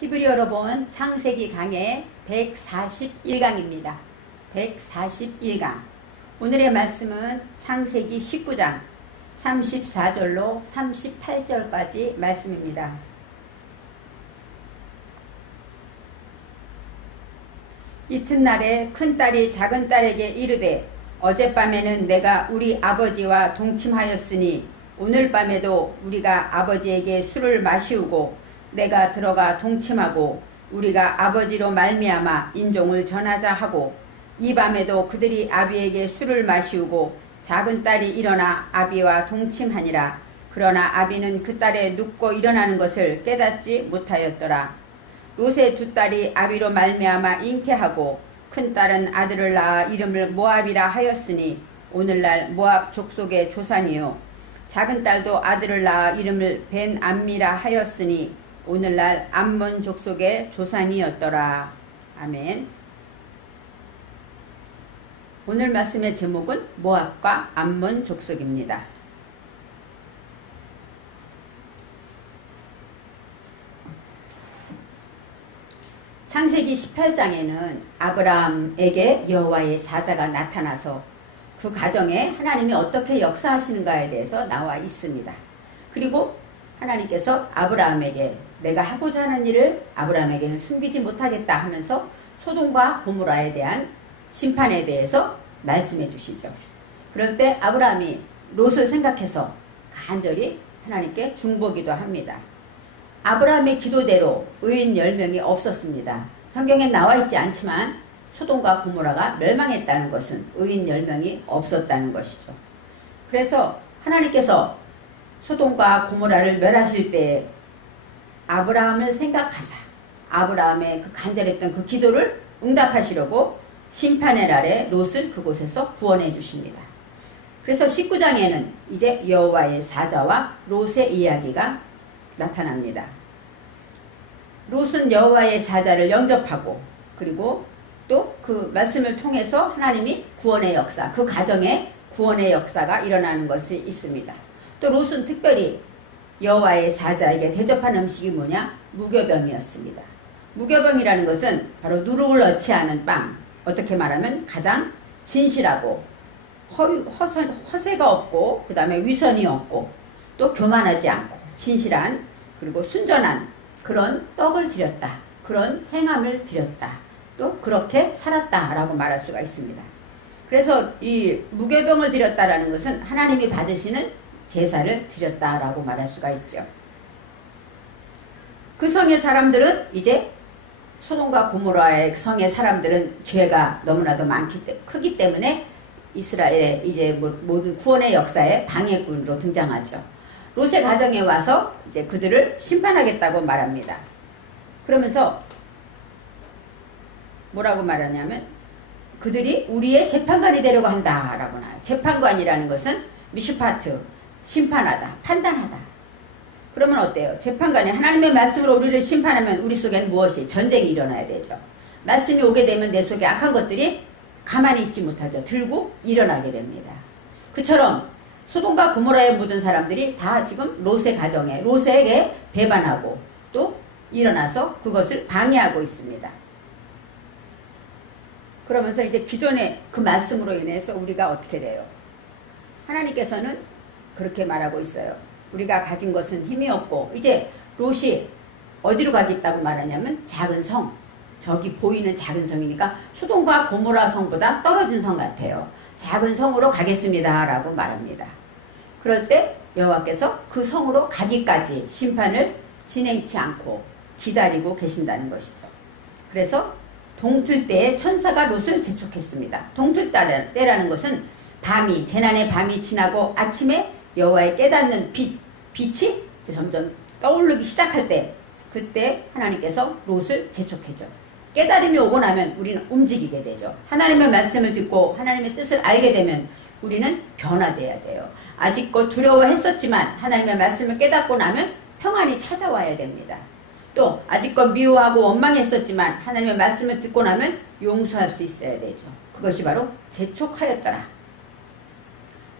히브리어로 본 창세기 강의 141강입니다. 141강. 오늘의 말씀은 창세기 19장 34절로 38절까지 말씀입니다. 이튿날에 큰딸이 작은딸에게 이르되 어젯밤에는 내가 우리 아버지와 동침하였으니 오늘 밤에도 우리가 아버지에게 술을 마시우고 내가 들어가 동침하고 우리가 아버지로 말미암아 인종을 전하자 하고 이 밤에도 그들이 아비에게 술을 마시우고 작은딸이 일어나 아비와 동침하니라. 그러나 아비는 그 딸의 눕고 일어나는 것을 깨닫지 못하였더라. 롯의 두 딸이 아비로 말미암아 잉태하고 큰딸은 아들을 낳아 이름을 모압이라 하였으니 오늘날 모압 족속의 조상이요 작은딸도 아들을 낳아 이름을 벤암미라 하였으니 오늘날 암몬 족속의 조상이었더라. 아멘. 오늘 말씀의 제목은 모압과 암몬 족속입니다. 창세기 18장에는 아브라함에게 여호와의 사자가 나타나서 그 가정에 하나님이 어떻게 역사하시는가에 대해서 나와 있습니다. 그리고 하나님께서 아브라함에게 내가 하고자 하는 일을 아브라함에게는 숨기지 못하겠다 하면서 소돔과 고모라에 대한 심판에 대해서 말씀해 주시죠. 그럴 때 아브라함이 롯을 생각해서 간절히 하나님께 중보기도 합니다. 아브라함의 기도대로 의인 10명이 없었습니다. 성경에 나와 있지 않지만 소돔과 고모라가 멸망했다는 것은 의인 10명이 없었다는 것이죠. 그래서 하나님께서 소돔과 고모라를 멸하실 때 아브라함을 생각하사 아브라함의 그 간절했던 그 기도를 응답하시려고 심판의 날에 롯을 그곳에서 구원해 주십니다. 그래서 19장에는 이제 여호와의 사자와 롯의 이야기가 나타납니다. 롯은 여호와의 사자를 영접하고 그리고 또 그 말씀을 통해서 하나님이 구원의 역사, 그 가정에 구원의 역사가 일어나는 것이 있습니다. 또 롯은 특별히 여호와의 사자에게 대접한 음식이 뭐냐? 무교병이었습니다. 무교병이라는 것은 바로 누룩을 넣지 않은 빵, 어떻게 말하면 가장 진실하고 허세가 없고 그 다음에 위선이 없고 또 교만하지 않고 진실한 그리고 순전한 그런 떡을 드렸다. 그런 행함을 드렸다. 또 그렇게 살았다라고 말할 수가 있습니다. 그래서 이 무교병을 드렸다라는 것은 하나님이 받으시는 제사를 드렸다라고 말할 수가 있죠. 그 성의 사람들은 이제 소돔과 고모라의 성의 사람들은 죄가 너무나도 크기 때문에 이스라엘의 이제 모든 구원의 역사에 방해꾼으로 등장하죠. 롯의 가정에 와서 이제 그들을 심판하겠다고 말합니다. 그러면서 뭐라고 말하냐면 그들이 우리의 재판관이 되려고 한다라고 나와요. 재판관이라는 것은 미슈파트, 심판하다, 판단하다. 그러면 어때요? 재판관이 하나님의 말씀으로 우리를 심판하면 우리 속에는 무엇이? 전쟁이 일어나야 되죠. 말씀이 오게 되면 내 속에 악한 것들이 가만히 있지 못하죠. 들고 일어나게 됩니다. 그처럼 소돔과 고모라에 묻은 사람들이 다 지금 롯의 가정에, 롯에게 배반하고 또 일어나서 그것을 방해하고 있습니다. 그러면서 이제 기존의 그 말씀으로 인해서 우리가 어떻게 돼요? 하나님께서는 그렇게 말하고 있어요. 우리가 가진 것은 힘이 없고 이제 롯이 어디로 가겠다고 말하냐면 작은 성, 저기 보이는 작은 성이니까 소돔과 고모라 성보다 떨어진 성 같아요. 작은 성으로 가겠습니다 라고 말합니다. 그럴 때 여호와께서 그 성으로 가기까지 심판을 진행치 않고 기다리고 계신다는 것이죠. 그래서 동틀 때에 천사가 롯을 재촉했습니다. 동틀 때라는 것은 밤이, 재난의 밤이 지나고 아침에 여호와의 깨닫는 빛이 점점 떠오르기 시작할 때 그때 하나님께서 롯을 재촉했죠. 깨달음이 오고 나면 우리는 움직이게 되죠. 하나님의 말씀을 듣고 하나님의 뜻을 알게 되면 우리는 변화돼야 돼요. 아직껏 두려워했었지만 하나님의 말씀을 깨닫고 나면 평안이 찾아와야 됩니다. 또 아직껏 미워하고 원망했었지만 하나님의 말씀을 듣고 나면 용서할 수 있어야 되죠. 그것이 바로 재촉하였더라.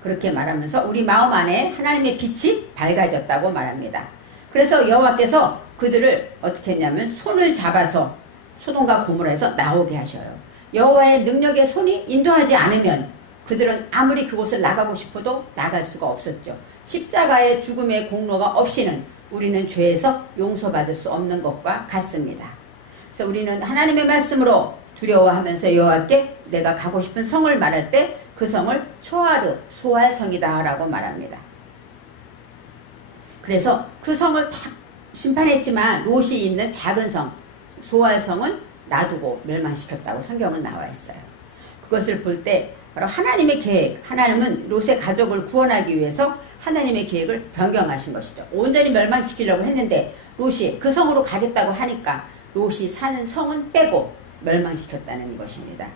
그렇게 말하면서 우리 마음 안에 하나님의 빛이 밝아졌다고 말합니다. 그래서 여호와께서 그들을 어떻게 했냐면 손을 잡아서 소돔과 고모라에서 나오게 하셔요. 여호와의 능력의 손이 인도하지 않으면 그들은 아무리 그곳을 나가고 싶어도 나갈 수가 없었죠. 십자가의 죽음의 공로가 없이는 우리는 죄에서 용서받을 수 없는 것과 같습니다. 그래서 우리는 하나님의 말씀으로 두려워하면서 여호와께 내가 가고 싶은 성을 말할 때 그 성을 초하르 소알성이다 라고 말합니다. 그래서 그 성을 다 심판했지만 롯이 있는 작은 성 소알성은 놔두고 멸망시켰다고 성경은 나와 있어요. 그것을 볼 때 바로 하나님의 계획, 하나님은 롯의 가족을 구원하기 위해서 하나님의 계획을 변경하신 것이죠. 온전히 멸망시키려고 했는데 롯이 그 성으로 가겠다고 하니까 롯이 사는 성은 빼고 멸망시켰다는 것입니다.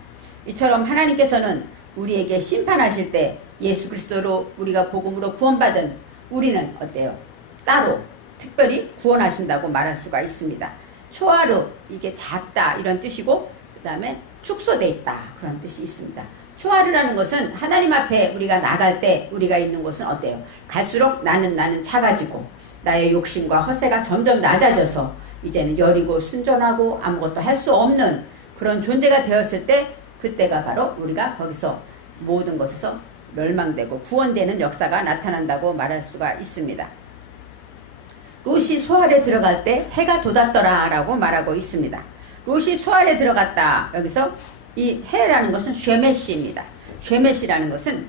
이처럼 하나님께서는 우리에게 심판하실 때 예수 그리스도로 우리가 복음으로 구원받은 우리는 어때요? 따로 특별히 구원하신다고 말할 수가 있습니다. 초하루 이게 작다 이런 뜻이고 그 다음에 축소되어 있다 그런 뜻이 있습니다. 초하루라는 것은 하나님 앞에 우리가 나갈 때 우리가 있는 곳은 어때요? 갈수록 나는 작아지고 나의 욕심과 허세가 점점 낮아져서 이제는 여리고 순전하고 아무것도 할 수 없는 그런 존재가 되었을 때 그때가 바로 우리가 거기서 모든 것에서 멸망되고 구원되는 역사가 나타난다고 말할 수가 있습니다. 롯이 소알에 들어갈 때 해가 돋았더라 라고 말하고 있습니다. 롯이 소알에 들어갔다. 여기서 이 해라는 것은 쉐메시입니다. 쉐메시라는 것은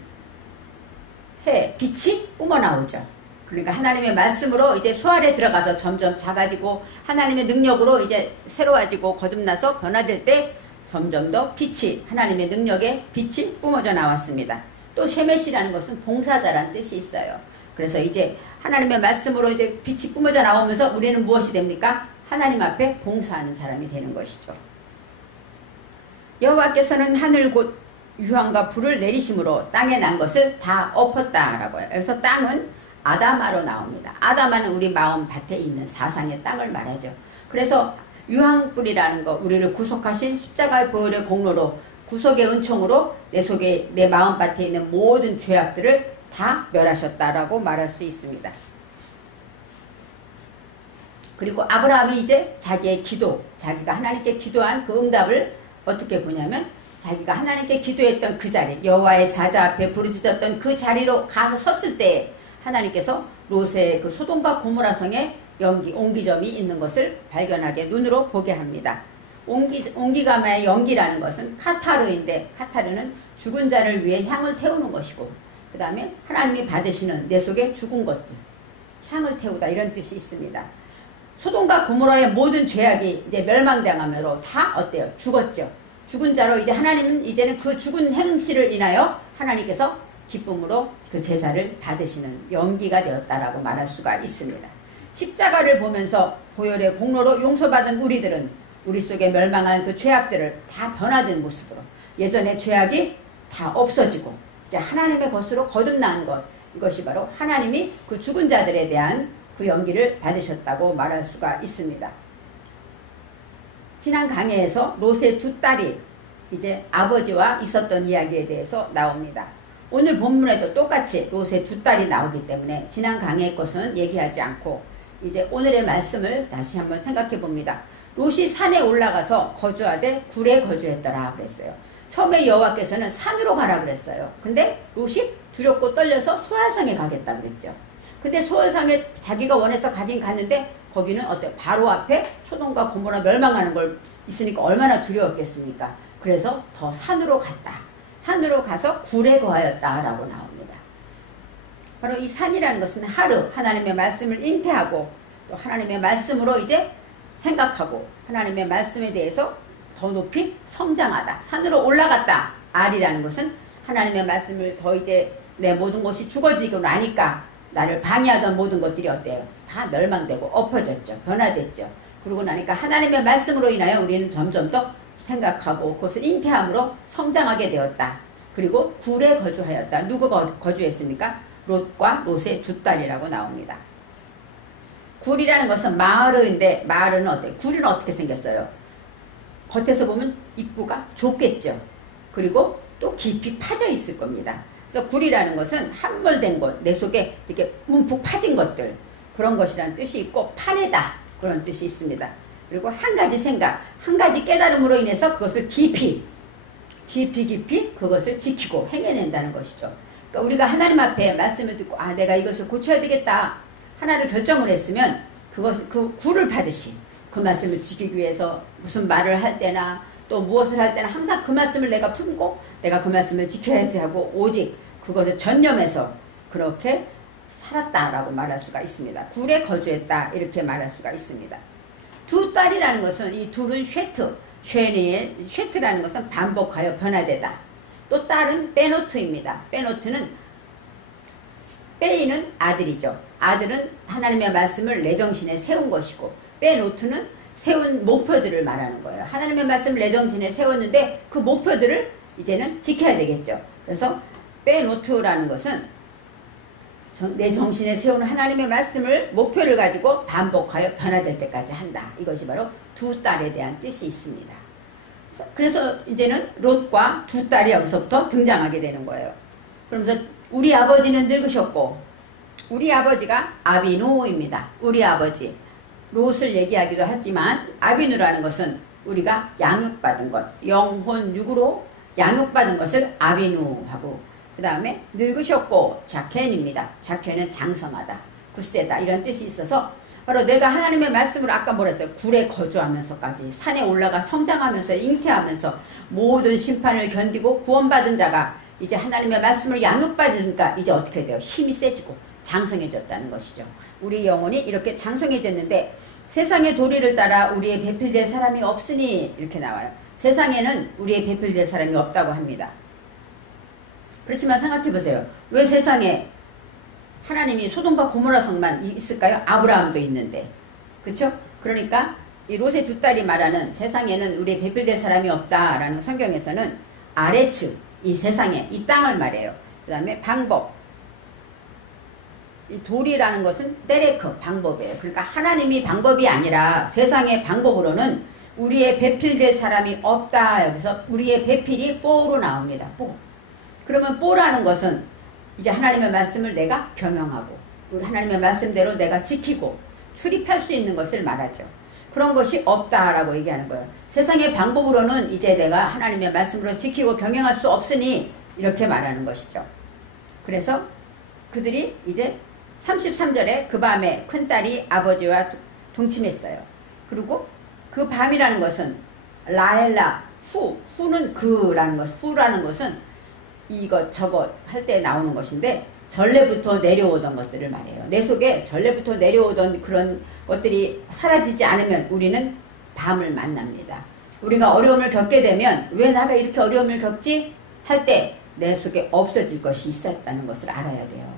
해, 빛이 뿜어나오죠. 그러니까 하나님의 말씀으로 이제 소알에 들어가서 점점 작아지고 하나님의 능력으로 이제 새로워지고 거듭나서 변화될 때 점점 더 빛이 하나님의 능력의 빛이 뿜어져 나왔습니다. 또 쉐메시라는 것은 봉사자라는 뜻이 있어요. 그래서 이제 하나님의 말씀으로 이제 빛이 뿜어져 나오면서 우리는 무엇이 됩니까? 하나님 앞에 봉사하는 사람이 되는 것이죠. 여호와께서는 하늘 곧 유황과 불을 내리심으로 땅에 난 것을 다 엎었다라고요. 그래서 땅은 아담아로 나옵니다. 아담아는 우리 마음 밭에 있는 사상의 땅을 말하죠. 그래서 유황불이라는 거 우리를 구속하신 십자가의 보혈의 공로로 구속의 은총으로 내 속에 내 마음밭에 있는 모든 죄악들을 다 멸하셨다라고 말할 수 있습니다. 그리고 아브라함이 이제 자기의 기도, 자기가 하나님께 기도한 그 응답을 어떻게 보냐면 자기가 하나님께 기도했던 그 자리, 여호와의 사자 앞에 부르짖었던 그 자리로 가서 섰을 때 하나님께서 롯의 그 소돔과 고모라 성에 옹기점이 있는 것을 발견하게 눈으로 보게 합니다. 옹기가마의 연기라는 것은 카타르인데 카타르는 죽은 자를 위해 향을 태우는 것이고 그 다음에 하나님이 받으시는 내 속에 죽은 것들 향을 태우다 이런 뜻이 있습니다. 소돔과 고모라의 모든 죄악이 이제 멸망당함으로 다 어때요? 죽었죠. 죽은 자로 이제 하나님은 이제는 그 죽은 행실을 인하여 하나님께서 기쁨으로 그 제사를 받으시는 연기가 되었다라고 말할 수가 있습니다. 십자가를 보면서 보혈의 공로로 용서받은 우리들은 우리 속에 멸망한 그 죄악들을 다 변화된 모습으로 예전의 죄악이 다 없어지고 이제 하나님의 것으로 거듭난 것 이것이 바로 하나님이 그 죽은 자들에 대한 그 연기를 받으셨다고 말할 수가 있습니다. 지난 강해에서 롯의 두 딸이 이제 아버지와 있었던 이야기에 대해서 나옵니다. 오늘 본문에도 똑같이 롯의 두 딸이 나오기 때문에 지난 강해의 것은 얘기하지 않고 이제 오늘의 말씀을 다시 한번 생각해 봅니다. 롯이 산에 올라가서 거주하되 굴에 거주했더라 그랬어요. 처음에 여호와께서는 산으로 가라 그랬어요. 근데 롯이 두렵고 떨려서 소알성에 가겠다 그랬죠. 근데 소알성에 자기가 원해서 가긴 갔는데 거기는 어때? 바로 앞에 소돔과 고모라 멸망하는 걸 있으니까 얼마나 두려웠겠습니까? 그래서 더 산으로 갔다. 산으로 가서 굴에 거하였다라고 나옵니다. 바로 이 산이라는 것은 하루 하나님의 말씀을 잉태하고 또 하나님의 말씀으로 이제 생각하고 하나님의 말씀에 대해서 더 높이 성장하다. 산으로 올라갔다. 알이라는 것은 하나님의 말씀을 더 이제 내 모든 것이 죽어지고 나니까 나를 방해하던 모든 것들이 어때요? 다 멸망되고 엎어졌죠. 변화됐죠. 그러고 나니까 하나님의 말씀으로 인하여 우리는 점점 더 생각하고 그것을 잉태함으로 성장하게 되었다. 그리고 굴에 거주하였다. 누가 거주했습니까? 롯과 롯의 두 딸이라고 나옵니다. 굴이라는 것은 마을인데 마을은 어때요? 굴은 어떻게 생겼어요? 겉에서 보면 입구가 좁겠죠. 그리고 또 깊이 파져 있을 겁니다. 그래서 굴이라는 것은 함몰된 곳, 내 속에 이렇게 움푹 파진 것들 그런 것이라는 뜻이 있고 파내다 그런 뜻이 있습니다. 그리고 한 가지 생각, 한 가지 깨달음으로 인해서 그것을 깊이 그것을 지키고 행해낸다는 것이죠. 그러니까 우리가 하나님 앞에 말씀을 듣고 내가 이것을 고쳐야 되겠다 하나를 결정을 했으면 그것을 그 구를 파듯이 그 말씀을 지키기 위해서 무슨 말을 할 때나 또 무엇을 할 때나 항상 그 말씀을 내가 품고 내가 그 말씀을 지켜야지 하고 오직 그것에 전념해서 그렇게 살았다라고 말할 수가 있습니다. 굴에 거주했다 이렇게 말할 수가 있습니다. 두 딸이라는 것은 이 둘은 쉐트라는 것은 반복하여 변화되다. 또 딸은 빼노트입니다. 빼노트는 빼이는 아들이죠. 아들은 하나님의 말씀을 내 정신에 세운 것이고 빼노트는 세운 목표들을 말하는 거예요. 하나님의 말씀을 내 정신에 세웠는데 그 목표들을 이제는 지켜야 되겠죠. 그래서 빼노트라는 것은 내 정신에 세우는 하나님의 말씀을 목표를 가지고 반복하여 변화될 때까지 한다. 이것이 바로 두 딸에 대한 뜻이 있습니다. 그래서 이제는 롯과 두 딸이 여기서부터 등장하게 되는 거예요. 그러면서 우리 아버지는 늙으셨고 우리 아버지가 아비누입니다. 우리 아버지 롯을 얘기하기도 하지만 아비누라는 것은 우리가 양육받은 것, 영혼 육으로 양육받은 것을 아비누하고 그 다음에 늙으셨고 자켄입니다. 자켄은 장성하다, 굳세다 이런 뜻이 있어서 바로 내가 하나님의 말씀을 아까 뭐라 했어요? 굴에 거주하면서까지 산에 올라가 성장하면서 잉태하면서 모든 심판을 견디고 구원받은 자가 이제 하나님의 말씀을 양육받으니까 이제 어떻게 돼요? 힘이 세지고 장성해졌다는 것이죠. 우리 영혼이 이렇게 장성해졌는데 세상의 도리를 따라 우리의 배필될 사람이 없으니 이렇게 나와요. 세상에는 우리의 배필될 사람이 없다고 합니다. 그렇지만 생각해보세요. 왜 세상에 하나님이 소돔과 고모라 성만 있을까요? 아브라함도 있는데. 그렇죠? 그러니까 이 롯의 두 딸이 말하는 세상에는 우리의 배필될 사람이 없다라는 성경에서는 아레츠, 이 세상에 이 땅을 말해요. 그 다음에 방법, 이 도리라는 것은 때레크, 방법이에요. 그러니까 하나님이 방법이 아니라 세상의 방법으로는 우리의 배필될 사람이 없다. 여기서 우리의 배필이 뽀로 나옵니다. 뽀. 그러면 뽀라는 것은 이제 하나님의 말씀을 내가 경영하고 하나님의 말씀대로 내가 지키고 출입할 수 있는 것을 말하죠. 그런 것이 없다라고 얘기하는 거예요. 세상의 방법으로는 이제 내가 하나님의 말씀으로 지키고 경영할 수 없으니 이렇게 말하는 것이죠. 그래서 그들이 이제 33절에 그 밤에 큰딸이 아버지와 동침했어요. 그리고 그 밤이라는 것은 라엘라, 후는 그라는 것, 후라는 것은 이것 저것 할 때 나오는 것인데 전례부터 내려오던 것들을 말해요. 내 속에 전례부터 내려오던 그런 것들이 사라지지 않으면 우리는 밤을 만납니다. 우리가 어려움을 겪게 되면 왜 내가 이렇게 어려움을 겪지? 할 때 내 속에 없어질 것이 있었다는 것을 알아야 돼요.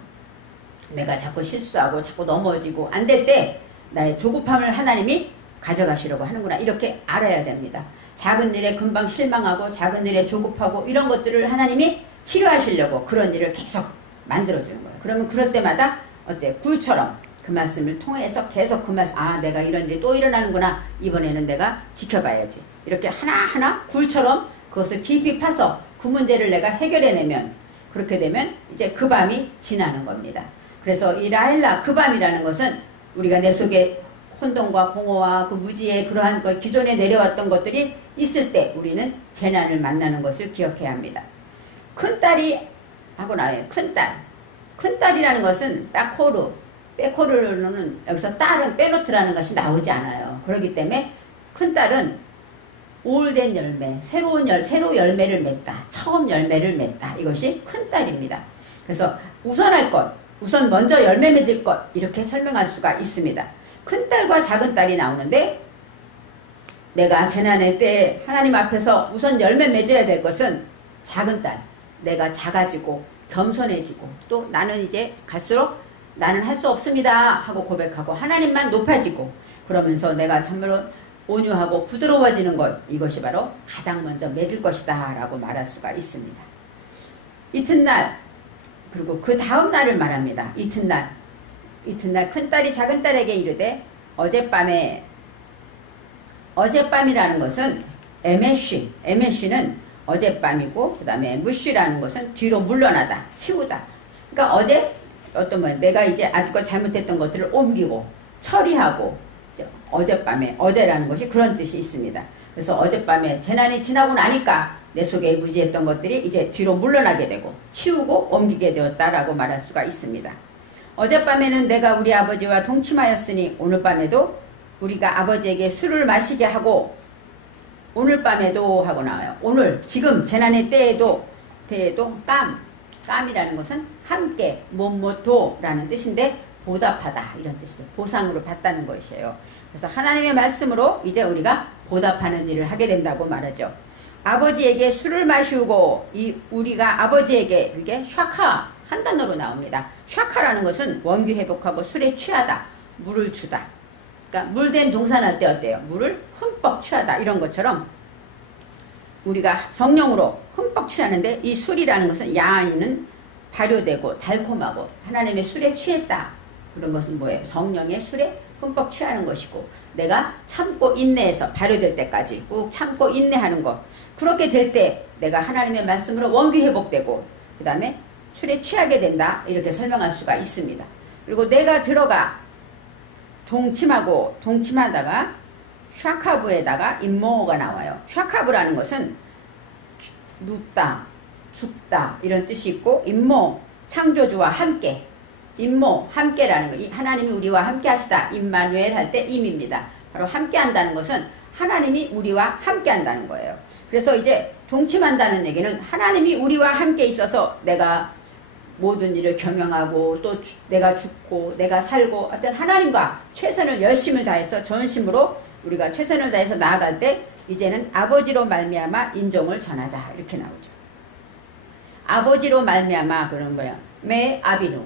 내가 자꾸 실수하고 자꾸 넘어지고 안 될 때 나의 조급함을 하나님이 가져가시려고 하는구나 이렇게 알아야 됩니다. 작은 일에 금방 실망하고 작은 일에 조급하고 이런 것들을 하나님이 치료하시려고 그런 일을 계속 만들어주는 거예요. 그러면 그럴 때마다 어때? 굴처럼 그 말씀을 통해서 계속 그 말씀, 내가 이런 일이 또 일어나는구나. 이번에는 내가 지켜봐야지. 이렇게 하나하나 굴처럼 그것을 깊이 파서 그 문제를 내가 해결해내면 그렇게 되면 이제 그 밤이 지나는 겁니다. 그래서 이 라헬라 그 밤이라는 것은 우리가 내 속에 혼돈과 공허와 그 무지의 그러한 것, 기존에 내려왔던 것들이 있을 때 우리는 재난을 만나는 것을 기억해야 합니다. 큰딸이 하고 나와요. 큰딸. 큰딸이라는 것은 빼코르는 여기서 딸은 빼노트라는 것이 나오지 않아요. 그렇기 때문에 큰딸은 오래된 열매, 새로 열매를 맺다. 처음 열매를 맺다. 이것이 큰딸입니다. 그래서 우선할 것, 우선 먼저 열매 맺을 것 이렇게 설명할 수가 있습니다. 큰딸과 작은딸이 나오는데 내가 재난의 때 하나님 앞에서 우선 열매 맺어야 될 것은 작은딸. 내가 작아지고 겸손해지고 또 나는 이제 갈수록 나는 할 수 없습니다 하고 고백하고 하나님만 높아지고 그러면서 내가 정말로 온유하고 부드러워지는 것 이것이 바로 가장 먼저 맺을 것이다 라고 말할 수가 있습니다. 이튿날 그리고 그 다음 날을 말합니다. 이튿날 큰딸이 작은딸에게 이르되 어젯밤이라는 것은 에메쉬는 어젯밤이고 그 다음에 무쉬라는 것은 뒤로 물러나다, 치우다. 그러니까 내가 이제 아직껏 잘못했던 것들을 옮기고 처리하고 어젯밤에, 어제라는 것이 그런 뜻이 있습니다. 그래서 어젯밤에 재난이 지나고 나니까 내 속에 무지했던 것들이 이제 뒤로 물러나게 되고 치우고 옮기게 되었다라고 말할 수가 있습니다. 어젯밤에는 내가 우리 아버지와 동침하였으니 오늘 밤에도 우리가 아버지에게 술을 마시게 하고 오늘 밤에도 하고 나와요. 오늘 지금 재난의 때에도 깜이라는 것은 함께 뭐뭐도라는 뜻인데 보답하다 이런 뜻이에요. 보상으로 받다는 것이에요. 그래서 하나님의 말씀으로 이제 우리가 보답하는 일을 하게 된다고 말하죠. 아버지에게 술을 마시고 우리가 아버지에게 이게 샤카 한 단어로 나옵니다. 샤카라는 것은 원기 회복하고 술에 취하다, 물을 주다. 그러니까 물된 동사나 때 어때요? 물을 흠뻑 취하다 이런 것처럼 우리가 성령으로 흠뻑 취하는데 이 술이라는 것은 야인은 발효되고 달콤하고 하나님의 술에 취했다. 그런 것은 뭐예요? 성령의 술에 흠뻑 취하는 것이고 내가 참고 인내해서 발효될 때까지 꾹 참고 인내하는 것. 그렇게 될 때 내가 하나님의 말씀으로 원기 회복되고 그 다음에 술에 취하게 된다. 이렇게 설명할 수가 있습니다. 그리고 내가 들어가 동침하다가 샤카브에다가 임모가 나와요. 샤카브라는 것은 눕다, 죽다 이런 뜻이 있고 임모, 창조주와 함께 임모, 함께라는 거. 하나님이 우리와 함께 하시다. 임마누엘 할 때 임입니다. 바로 함께 한다는 것은 하나님이 우리와 함께 한다는 거예요. 그래서 이제 동침한다는 얘기는 하나님이 우리와 함께 있어서 내가 모든 일을 겸용하고 또 내가 죽고 내가 살고 어떤 하나님과 최선을 열심을 다해서 전심으로 우리가 최선을 다해서 나아갈 때 이제는 아버지로 말미암아 인종을 전하자 이렇게 나오죠. 아버지로 말미암아 그런 거야. 메 아비누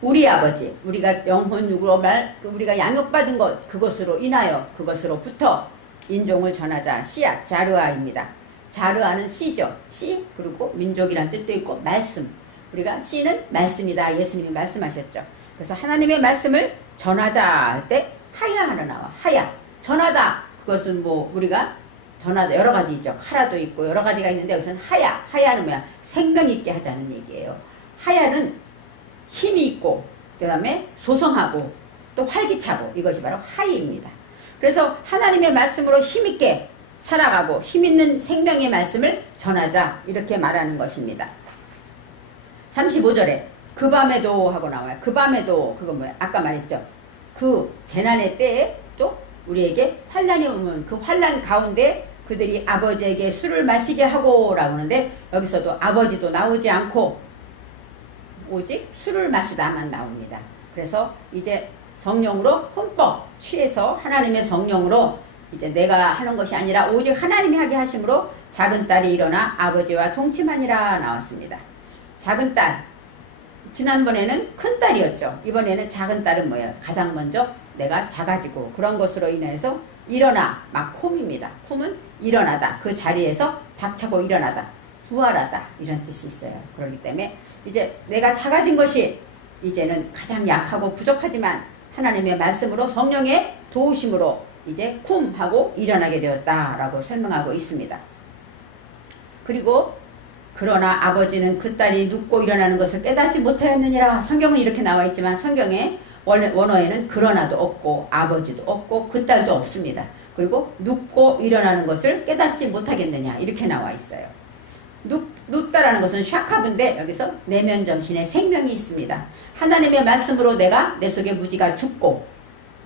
우리 아버지 우리가 영혼 육으로 우리가 양육받은 것 그것으로 인하여 그것으로부터 인종을 전하자. 씨앗 자르아입니다. 자르아는 씨죠. 씨 그리고 민족이란 뜻도 있고 말씀 우리가 씨는 말씀이다. 예수님이 말씀하셨죠. 그래서 하나님의 말씀을 전하자 할 때 하야 하나 나와. 하야 전하다. 그것은 뭐 우리가 전하다 여러 가지 있죠. 카라도 있고 여러 가지가 있는데 여기서는 하야. 하야는 뭐야? 생명 있게 하자는 얘기예요. 하야는 힘이 있고 그 다음에 소성하고 또 활기차고 이것이 바로 하이입니다. 그래서 하나님의 말씀으로 힘있게 살아가고 힘있는 생명의 말씀을 전하자 이렇게 말하는 것입니다. 35절에 그 밤에도 하고 나와요. 그 밤에도 그건 뭐야? 아까 말했죠. 그 재난의 때에 또 우리에게 환란이 오면 그 환란 가운데 그들이 아버지에게 술을 마시게 하고 라고 하는데 여기서도 아버지도 나오지 않고 오직 술을 마시다만 나옵니다. 그래서 이제 성령으로 흠뻑 취해서 하나님의 성령으로 이제 내가 하는 것이 아니라 오직 하나님이 하게 하심으로 작은 딸이 일어나 아버지와 동침하니라 나왔습니다. 작은 딸 지난번에는 큰 딸이었죠. 이번에는 작은 딸은 뭐예요? 가장 먼저 내가 작아지고 그런 것으로 인해서 일어나 막 쿰입니다. 쿰은 일어나다 그 자리에서 박차고 일어나다 부활하다 이런 뜻이 있어요. 그렇기 때문에 이제 내가 작아진 것이 이제는 가장 약하고 부족하지만 하나님의 말씀으로 성령의 도우심으로 이제 쿰하고 일어나게 되었다라고 설명하고 있습니다. 그리고 그러나 아버지는 그 딸이 눕고 일어나는 것을 깨닫지 못하였느니라. 성경은 이렇게 나와 있지만 성경의 원어에는 그러나도 없고 아버지도 없고 그 딸도 없습니다. 그리고 눕고 일어나는 것을 깨닫지 못하겠느냐 이렇게 나와 있어요. 눕다라는 것은 샤카브인데 여기서 내면 정신에 생명이 있습니다. 하나님의 말씀으로 내가 내 속에 무지가 죽고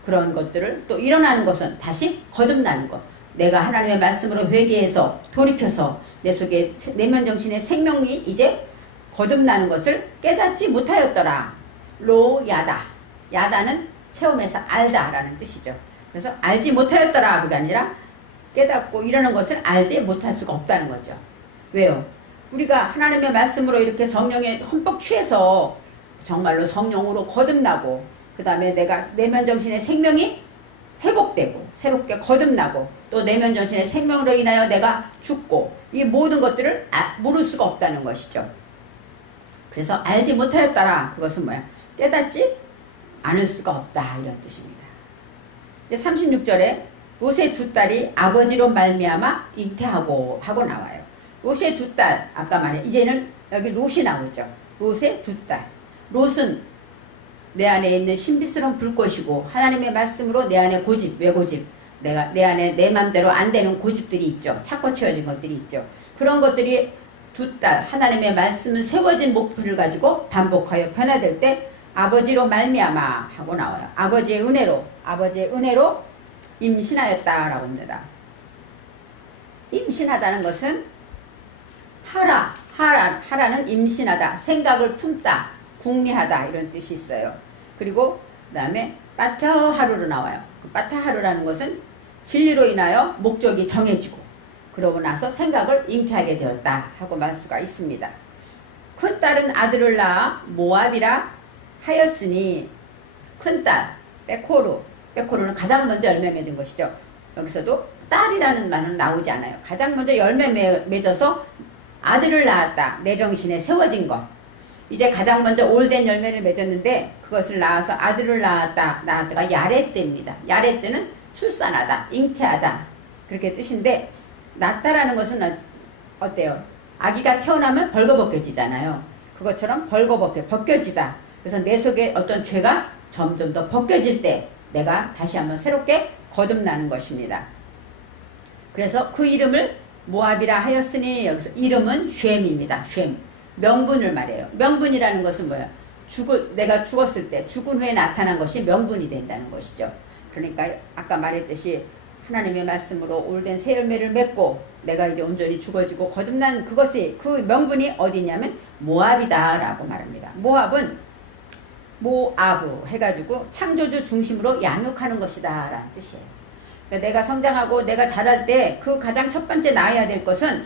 그런 것들을 또 일어나는 것은 다시 거듭나는 것. 내가 하나님의 말씀으로 회개해서 돌이켜서 내 속에 내면 정신의 생명이 이제 거듭나는 것을 깨닫지 못하였더라. 로야다. 야다는 체험해서 알다라는 뜻이죠. 그래서 알지 못하였더라. 그게 아니라 깨닫고 이러는 것을 알지 못할 수가 없다는 거죠. 왜요? 우리가 하나님의 말씀으로 이렇게 성령에 흠뻑 취해서 정말로 성령으로 거듭나고 그 다음에 내가 내면 정신의 생명이 회복되고 새롭게 거듭나고 또 내면 정신의 생명으로 인하여 내가 죽고 이 모든 것들을 모를 수가 없다는 것이죠. 그래서 알지 못하였더라. 그것은 뭐야? 깨닫지 않을 수가 없다 이런 뜻입니다. 36절에 롯의 두 딸이 아버지로 말미암아 잉태하고 하고 나와요. 롯의 두 딸 아까 말해 이제는 여기 롯이 나오죠. 롯의 두 딸. 롯은 내 안에 있는 신비스러운 불꽃이고 하나님의 말씀으로 내 안에 고집, 외고집, 내 안에 내 맘대로 안 되는 고집들이 있죠. 찾고 채워진 것들이 있죠. 그런 것들이 두 딸 하나님의 말씀은 세워진 목표를 가지고 반복하여 변화될 때 아버지로 말미암아 하고 나와요. 아버지의 은혜로 임신하였다라고 합니다. 임신하다는 것은 하라는 임신하다, 생각을 품다, 궁리하다 이런 뜻이 있어요. 그리고 그 다음에 빠타하루로 나와요. 그 빠타하루라는 것은 진리로 인하여 목적이 정해지고 그러고 나서 생각을 잉태하게 되었다 하고 말 수가 있습니다. 큰딸은 아들을 낳아 모압이라 하였으니 큰딸 베코르는 가장 먼저 열매 맺은 것이죠. 여기서도 딸이라는 말은 나오지 않아요. 가장 먼저 열매 맺어서 아들을 낳았다. 내 정신에 세워진 것. 이제 가장 먼저 오래된 열매를 맺었는데 그것을 낳아서 아들을 낳았다가 야레떼입니다. 야레떼는 출산하다, 잉태하다 그렇게 뜻인데 낳다라는 것은 어때요? 아기가 태어나면 벌거벗겨지잖아요. 그것처럼 벗겨지다. 그래서 내 속에 어떤 죄가 점점 더 벗겨질 때 내가 다시 한번 새롭게 거듭나는 것입니다. 그래서 그 이름을 모압이라 하였으니 여기서 이름은 쉔입니다. 쉔. 명분을 말해요. 명분이라는 것은 뭐예요? 내가 죽었을 때 죽은 후에 나타난 것이 명분이 된다는 것이죠. 그러니까 아까 말했듯이 하나님의 말씀으로 오래된 새 열매를 맺고 내가 이제 온전히 죽어지고 거듭난 그것이 그 명분이 어디냐면 모압이다 라고 말합니다. 모압은 모아브 해가지고 창조주 중심으로 양육하는 것이다 라는 뜻이에요. 그러니까 내가 성장하고 내가 자랄 때 그 가장 첫 번째 낳아야 될 것은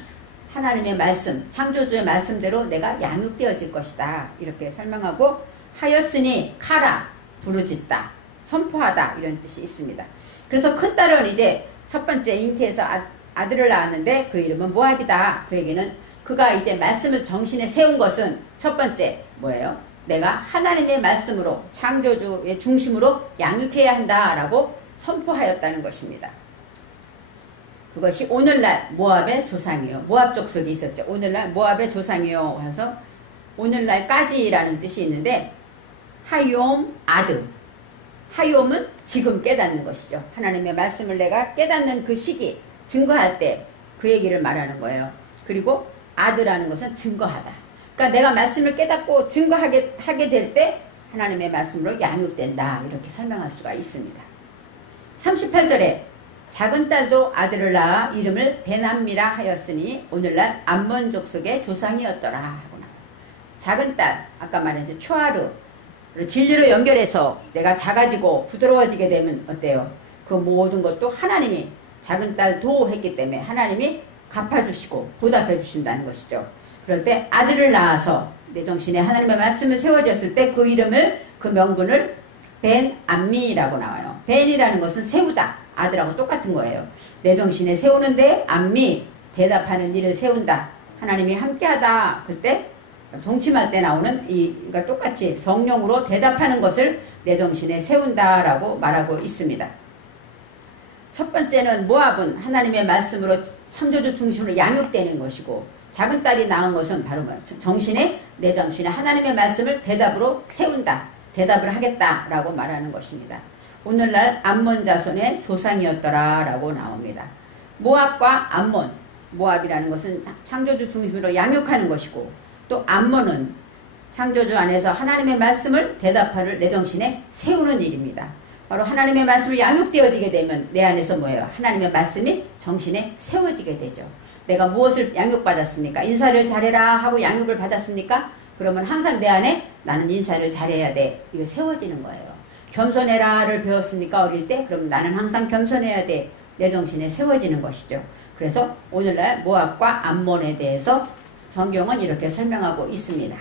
하나님의 말씀, 창조주의 말씀대로 내가 양육되어질 것이다 이렇게 설명하고 하였으니 카라 부르짖다 선포하다 이런 뜻이 있습니다. 그래서 큰딸은 이제 첫 번째 잉태에서 아들을 낳았는데 그 이름은 모압이다. 그에게는 그가 이제 말씀을 정신에 세운 것은 첫 번째 뭐예요? 내가 하나님의 말씀으로 창조주의 중심으로 양육해야 한다라고 선포하였다는 것입니다. 그것이 오늘날 모압의 조상이요. 모압 족속이 있었죠. 오늘날 모압의 조상이요 해서 오늘날까지라는 뜻이 있는데 하욤 아드. 하욤은 지금 깨닫는 것이죠. 하나님의 말씀을 내가 깨닫는 그 시기, 증거할 때 그 얘기를 말하는 거예요. 그리고 아드라는 것은 증거하다. 그러니까 내가 말씀을 깨닫고 증거하게 될 때 하나님의 말씀으로 양육된다. 이렇게 설명할 수가 있습니다. 38절에 작은 딸도 아들을 낳아 이름을 베남미라 하였으니 오늘날 암몬 족속의 조상이었더라 하구나. 작은 딸, 아까 말했죠. 초아르. 진리로 연결해서 내가 작아지고 부드러워지게 되면 어때요? 그 모든 것도 하나님이 작은 딸 도 했기 때문에 하나님이 갚아주시고 보답해 주신다는 것이죠. 그럴 때 아들을 낳아서 내 정신에 하나님의 말씀을 세워졌을 때 그 이름을 그 명분을 벤 암미라고 나와요. 벤이라는 것은 세우다. 아들하고 똑같은 거예요. 내 정신에 세우는데 암미 대답하는 일을 세운다. 하나님이 함께하다. 그때 동침할 때 나오는 그러니까 똑같이 성령으로 대답하는 것을 내 정신에 세운다라고 말하고 있습니다. 첫 번째는 모압은 하나님의 말씀으로 창조주 중심으로 양육되는 것이고 작은 딸이 낳은 것은 바로 내 정신에 하나님의 말씀을 대답으로 세운다. 대답을 하겠다라고 말하는 것입니다. 오늘날 암몬 자손의 조상이었더라 라고 나옵니다. 모압과 암몬, 모압이라는 것은 창조주 중심으로 양육하는 것이고 또 암몬은 창조주 안에서 하나님의 말씀을 대답하를 내 정신에 세우는 일입니다. 바로 하나님의 말씀을 양육되어지게 되면 내 안에서 뭐예요? 하나님의 말씀이 정신에 세워지게 되죠. 내가 무엇을 양육받았습니까? 인사를 잘해라 하고 양육을 받았습니까? 그러면 항상 내 안에 나는 인사를 잘해야 돼. 이거 세워지는 거예요. 겸손해라를 배웠습니까? 어릴 때? 그럼 나는 항상 겸손해야 돼. 내 정신에 세워지는 것이죠. 그래서 오늘날 모압과 암몬에 대해서 성경은 이렇게 설명하고 있습니다.